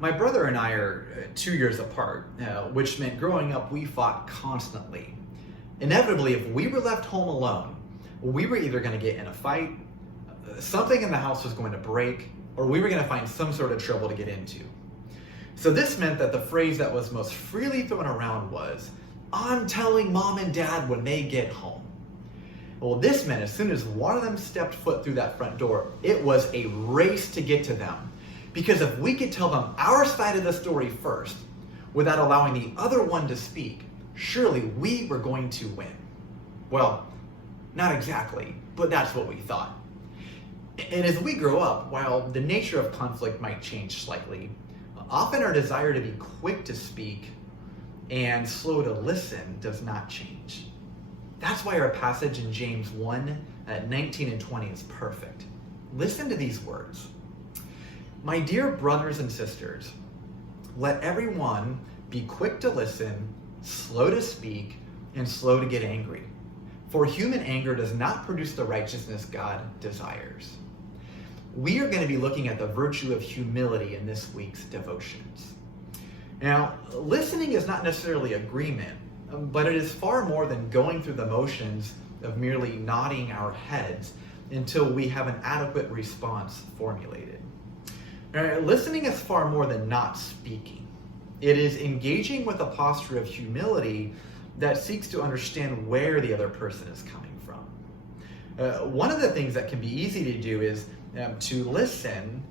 My brother and I are 2 years apart, which meant growing up we fought constantly. Inevitably, if we were left home alone, we were either going to get in a fight, something in the house was going to break, or we were going to find some sort of trouble to get into. So this meant that the phrase that was most freely thrown around was, "I'm telling mom and dad when they get home." Well, this meant as soon as one of them stepped foot through that front door, it was a race to get to them. Because if we could tell them our side of the story first, without allowing the other one to speak, surely we were going to win. Well, not exactly, but that's what we thought. And as we grow up, while the nature of conflict might change slightly, often our desire to be quick to speak and slow to listen does not change. That's why our passage in James 1:19 and 20 is perfect. Listen to these words. "My dear brothers and sisters, let everyone be quick to listen, slow to speak, and slow to get angry. For human anger does not produce the righteousness God desires." We are going to be looking at the virtue of humility in this week's devotions. Now, listening is not necessarily agreement, but it is far more than going through the motions of merely nodding our heads until we have an adequate response formulated. Listening is far more than not speaking. It is engaging with a posture of humility that seeks to understand where the other person is coming from. One of the things that can be easy to do is to listen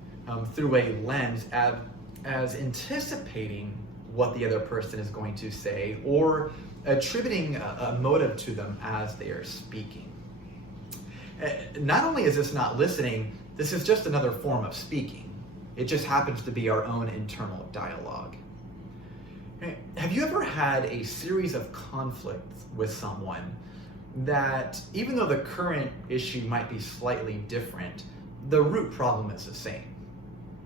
through a lens as anticipating what the other person is going to say or attributing a motive to them as they are speaking. Not only is this not listening, this is just another form of speaking. It just happens to be our own internal dialogue. Have you ever had a series of conflicts with someone that, even though the current issue might be slightly different, the root problem is the same?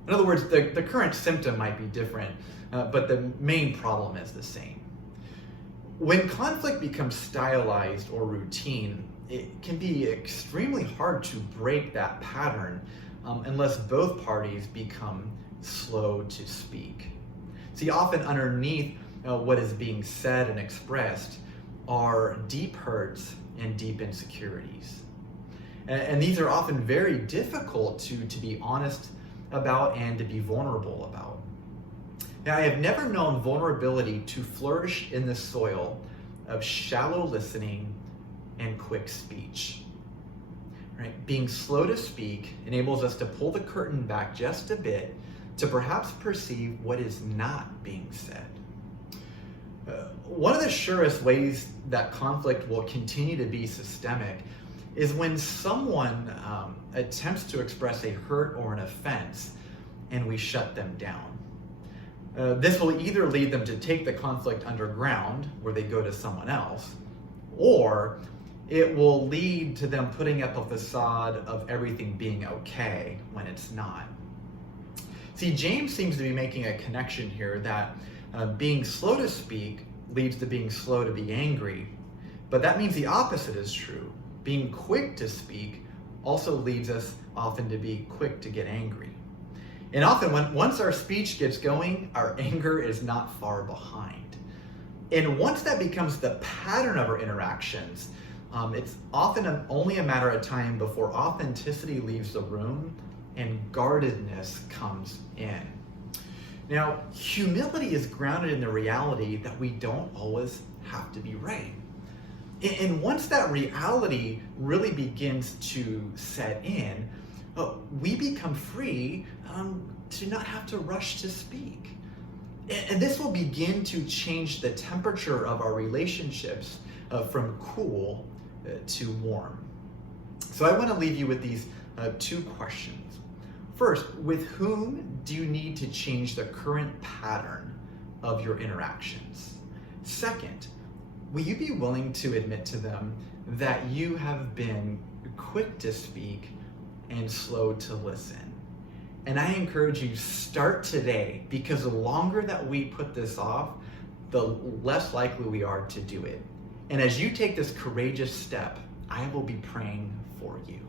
In other words, the current symptom might be different, but the main problem is the same. When conflict becomes stylized or routine, it can be extremely hard to break that pattern unless both parties become slow to speak. See, often underneath what is being said and expressed are deep hurts and deep insecurities. And these are often very difficult to be honest about and to be vulnerable about. Now, I have never known vulnerability to flourish in the soil of shallow listening and quick speech. Right? Being slow to speak enables us to pull the curtain back just a bit to perhaps perceive what is not being said. One of the surest ways that conflict will continue to be systemic is when someone attempts to express a hurt or an offense and we shut them down. This will either lead them to take the conflict underground, where they go to someone else, or it will lead to them putting up a facade of everything being okay when it's not. See, James seems to be making a connection here that being slow to speak leads to being slow to be angry, but that means the opposite is true. Being quick to speak also leads us often to be quick to get angry. And often once our speech gets going, our anger is not far behind. And once that becomes the pattern of our interactions, it's often only a matter of time before authenticity leaves the room and guardedness comes in. Now, humility is grounded in the reality that we don't always have to be right. And once that reality really begins to set in, we become free to not have to rush to speak. And this will begin to change the temperature of our relationships from cool to warm. So I want to leave you with these two questions. First, with whom do you need to change the current pattern of your interactions? Second, will you be willing to admit to them that you have been quick to speak and slow to listen? And I encourage you, start today, because the longer that we put this off, the less likely we are to do it. And as you take this courageous step, I will be praying for you.